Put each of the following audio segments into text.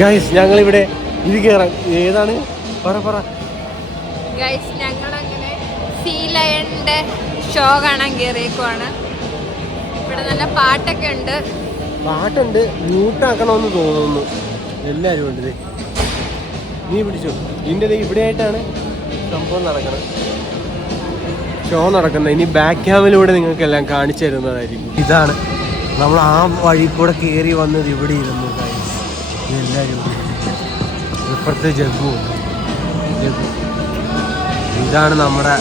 Guys ഞങ്ങളിവിടെ ഇത് കയറാം. ഏതാണ് പറ ഗൈസ് ഞങ്ങളങ്ങനെ സീ ലയണിന്റെ ഷോ കാണാൻ കയറിയേക്കുവാണ്. ഇവിടെ നല്ല പാട്ടൊക്കെ ഉണ്ട്. പാട്ടുണ്ട്, മ്യൂട്ടാക്കണമെന്ന് തോന്നുന്നു. എല്ലാവരും ഉണ്ട്. നീ പിടിച്ചോ. ഇതിൻ്റെ ഇവിടെ ആയിട്ടാണ് സംഭവം നടക്കണം, ഷോ നടക്കുന്നത്. ഇനി ബാക്ക് ക്യാമിലൂടെ നിങ്ങൾക്ക് എല്ലാം കാണിച്ചു തരുന്നതായിരിക്കും. ഇതാണ് നമ്മൾ ആ വഴി കൂടെ കയറി വന്നത്. ഇവിടെ ഇരുന്നു ഗൈസ് എല്ലാവരും. ഇപ്പുറത്തെ ജഗ്ഗു. ഇതാണ് നമ്മുടെ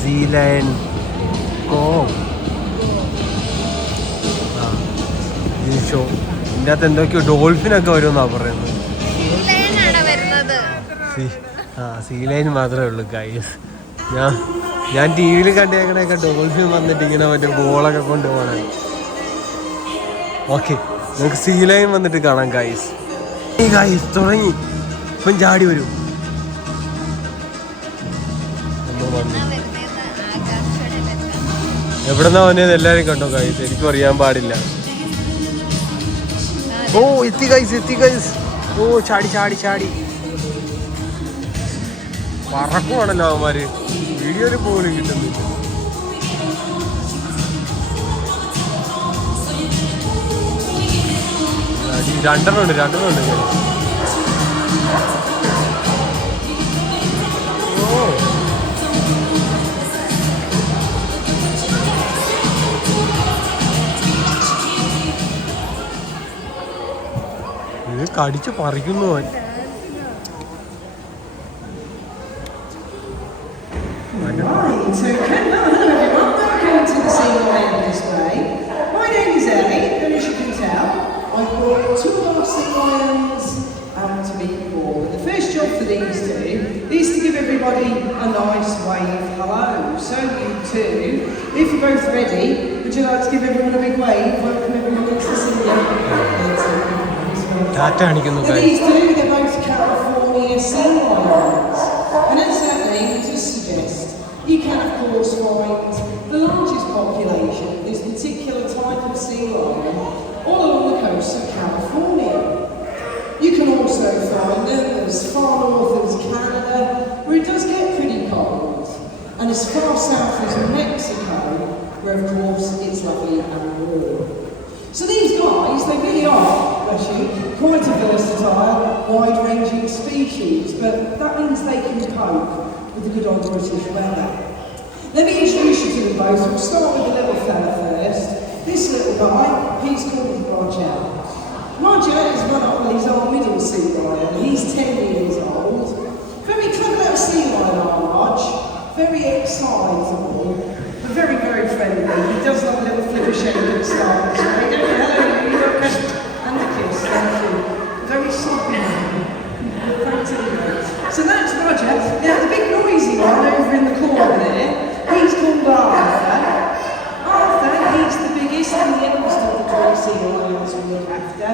സീ ലയൺ. ഷോ ഇതിൻ്റെ അകത്ത് എന്തൊക്കെയോ ഡോൾഫിനൊക്കെ വരുമെന്നാണ് പറയുന്നത്. സീ ലൈൻ മാത്രമേ ഉള്ളൂ ഗൈസ്. ഞാൻ ടി വിയിൽ കണ്ടേക്കണൊക്കെ ഡോൾഫിൻ വന്നിട്ട് ഇങ്ങനെ മറ്റേ ബോളൊക്കെ കൊണ്ടുപോകണം. ഓക്കെ, നമുക്ക് സീ ലൈൻ വന്നിട്ട് കാണാം ഗൈസ്. തുടങ്ങി. ഇപ്പം ചാടി വരും. എവിടെന്നാ വന്നത് എല്ലാവരും കണ്ടോ ഗൈസ്? എനിക്കും അറിയാൻ പാടില്ല. ഓ എത്തി ഗൈസ്. ഓ ചാടി പറക്കുവാണല്ലോ അവന്മാര്. വീഡിയോയിൽ പോലും കിട്ടുന്നില്ല. രണ്ടെണ്ണം ഉണ്ട്. ഓ ഇത് കടിച്ച് പറിക്കുന്നു അവൻ. So, hello everyone, welcome to the Sea Lion display. My name is Ellie, and as you can tell, I've brought two of our sea lions to meet you all. The first job for these two is to give everybody a nice wave hello. So you two, if you're both ready, would you like to give everyone a big wave? Welcome everyone to the Sea Lion. These two, they're both California sea lions, and as that name just suggests, you can of course find the largest population of this particular type of sea lion all along the coast of California. You can also find them as far north as Canada, where it does get pretty cold, and as far south as Mexico, where of course it's lovely and warm. So these guys, they really are, bless you, quite a versatile, wide-ranging species, but that means they can cope with the good old British weather. Let me introduce you to them both. We'll start with the little fella first. This little guy, he's called Roger. Roger is one of these our middle sea lion. He's 10 years old. Very clever little sea lion, our Rog. Very excitable, but very, very friendly. He does love a little flipper shake at the start. So hello, you look and a kiss. Thank you. Very soft. So that's Roger. Now the big noisy one over in the corner there, he's called Arthur. Arthur, he's the biggest and the eldest of the three sea lions we look after.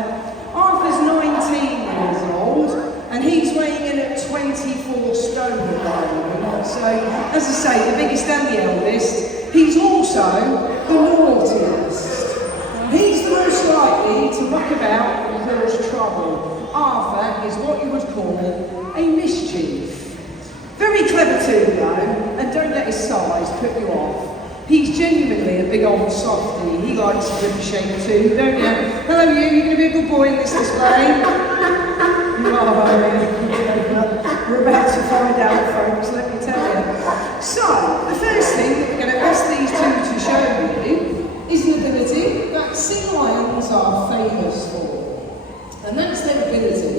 Arthur's 19 years old, and he's weighing in at 24 stone at the moment. So, as I say, the biggest and the eldest. He's also the naughtiest. He's the most likely to muck about and cause trouble. Arthur is what you would call a mischief. Very clever too though, and don't let his size put you off. He's genuinely a big old softie. He likes a rib shake too, don't you? Hello you, you're going to be a good boy in this display. You are, we're about to find out folks, let me tell you. So, the first thing that we're going to ask these two to show you is an ability that sea lions are famous for. And that's their ability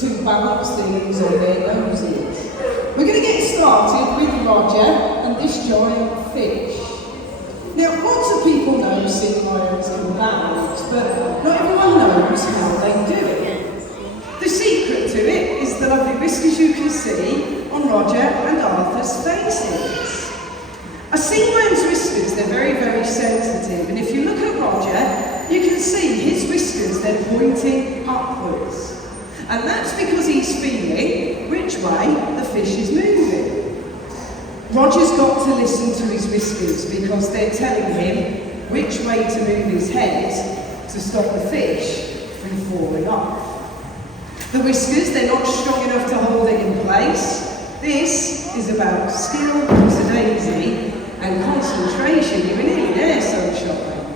to balance things on their noses. We're going to get started with Roger and this giant fish. Now, lots of people know sea lions can balance, but not everyone knows how they do it. The secret to it is the lovely whiskers you can see on Roger and Arthur's faces. A sea lion's whiskers, they're very, very sensitive, and if you look at Roger, you can see his whiskers, they're pointing upwards. And that's because he's feeling which way the fish is moving. Roger's got to listen to his whiskers because they're telling him which way to move his head to stop the fish from falling off. The whiskers, they're not strong enough to hold it in place. This is about skill, daisy, and concentration. You're nearly there, sunshine.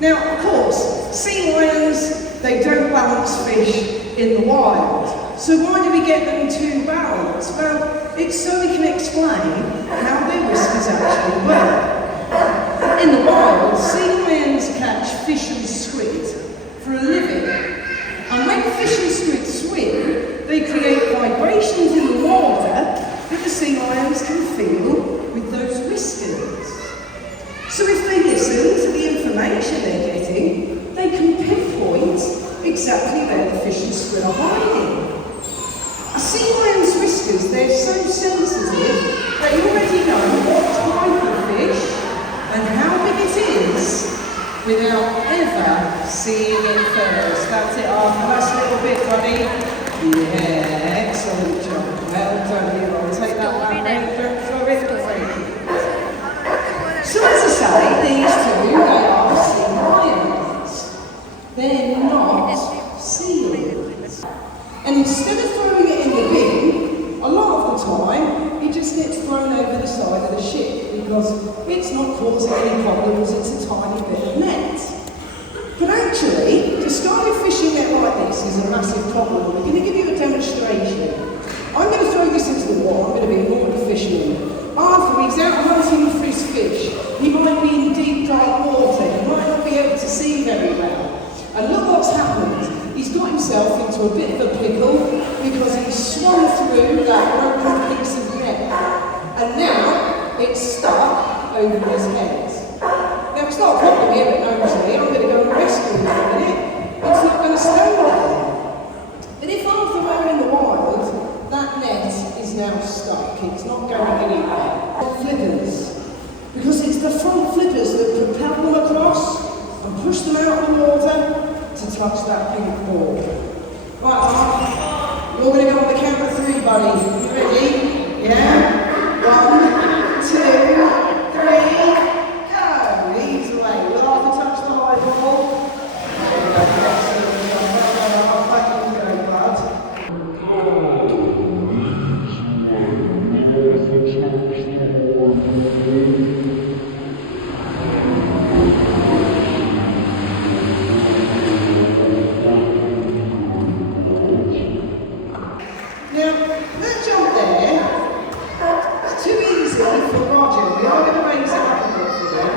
Now, of course, sea lions, they don't balance fish in the wild. So why do we get them to balance? Well, it's so we can explain how their whiskers actually work. In the wild, sea lions catch fish and squid for a living. And when fish and squid swim, they create vibrations in the water that the sea lions can feel with those whiskers. So if they listen to the information they're getting, they can pinpoint exactly where the fish and squid are hiding. A sea lion's whiskers, they're so sensitive, they already know what type of fish and how big it is without ever seeing it first. That's it, Arthur. Last little bit, buddy. Yeah, excellent job. Well done, you all. Take that one, mate. Don't throw it. Thank you. So as I say, these two, they are sea lions. They're not seals. And instead of throwing it in the bin, a lot of the time, it just gets thrown over the side of the ship because it's not causing any problems, it's a tiny bit of net. But actually, discarding fishing net like this is a massive problem. We're going to give you a demonstration. I'm going to throw this into the water, I'm going to be more of a fisherman. Arthur, he's out hunting for his fish. He might be in deep, dark water, he might not be able to see very well. And look what's happened. He's got himself into a bit of a pickle because he's swum through that broken piece of net. And now it's stuck over his head. Now it's not a problem here at Knowsley. I'm going to go and rescue him in a minute. It's not going to stay there. But if Arthur were in the wild, that net is now stuck. It's not going anywhere. Flippers. Because it's the front flippers that propel them across and push them out of the water to touch that pink ball. Right, Arthur, you're going to go on the count of 3, buddy. You ready? Yeah? 1, 2, 3, go! Ease away. Will Arthur touch the high ball? There you go. Excellent job. Back you go, bud. Now, that jump there, it's too easy for Roger. We are going to raise it up a bit for him.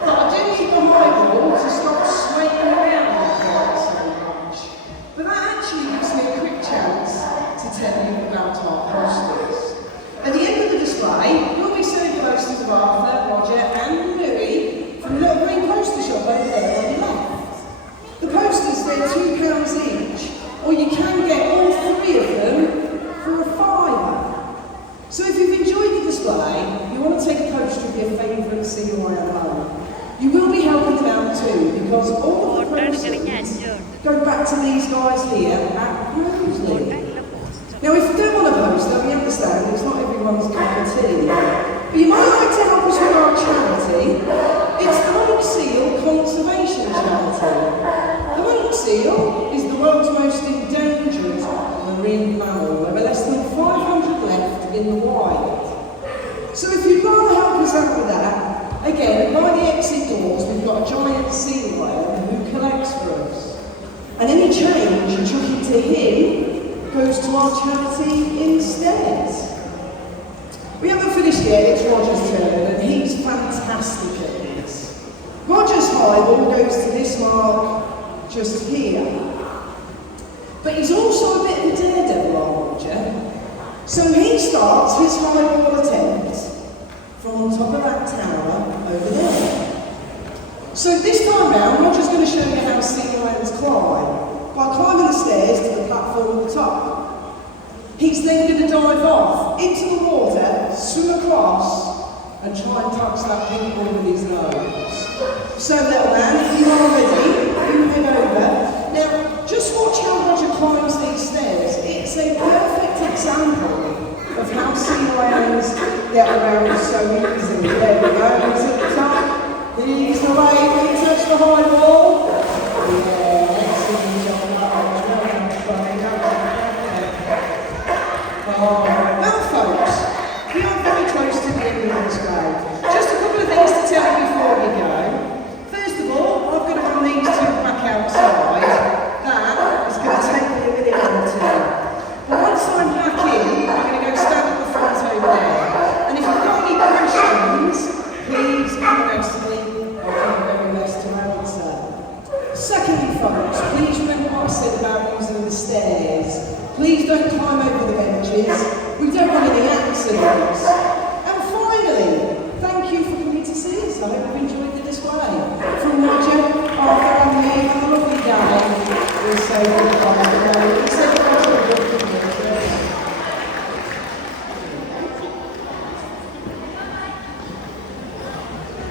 But I do need the high ball to stop swaying around quite so much. But that actually gives me a quick chance to tell you about our posters. At the end of the display, we'll be selling posters of Arthur, Roger and Louis from the Little Green Poster Shop over there on the left. The posters, they're £2 each, or you can get all 3 of them for a £5. So if you've enjoyed the display, you want to take a poster of your favourite sea lion home. You will be helping them out too, because all of the proceeds go back to these guys here at Knowsley. Now if you don't want a poster, we understand it's not everyone's cup of tea. But you might like to help us with our charity. It's the Monk Seal Conservation Charity. The monk seal is the world's most endangered marine mammal. There are less than 500 left in the wild. So if you'd rather help us out with that, again, by the exit doors we've got a giant sea lion who collects for us. And any change you chuck into him goes to our charity instead. We haven't finished yet, it's Roger's turn, and he's fantastic at this. Roger's high ball goes to this mark just here. But he's also a bit of a daredevil, Roger. So he starts his high ball attempt from on top of that tower over there. So this time round, Roger's going to show you how sea lions climb by climbing the stairs to the platform at the top. He's then going to dive off into the water, swim across, and try and touch that pink ball with his nose. So little man, if you are ready, you head over. Now, just watch how Roger climbs these stairs. It's a perfect example of how sea lions get around so easily. There we go, he's at the top. He's away, can you touch the high ball? Yeah, excellent job. Well done, buddy. Secondly, folks, please remember what I said about using the stairs. Please don't climb over the benches. We don't want any accidents. And finally, thank you for coming to see us. I hope you've enjoyed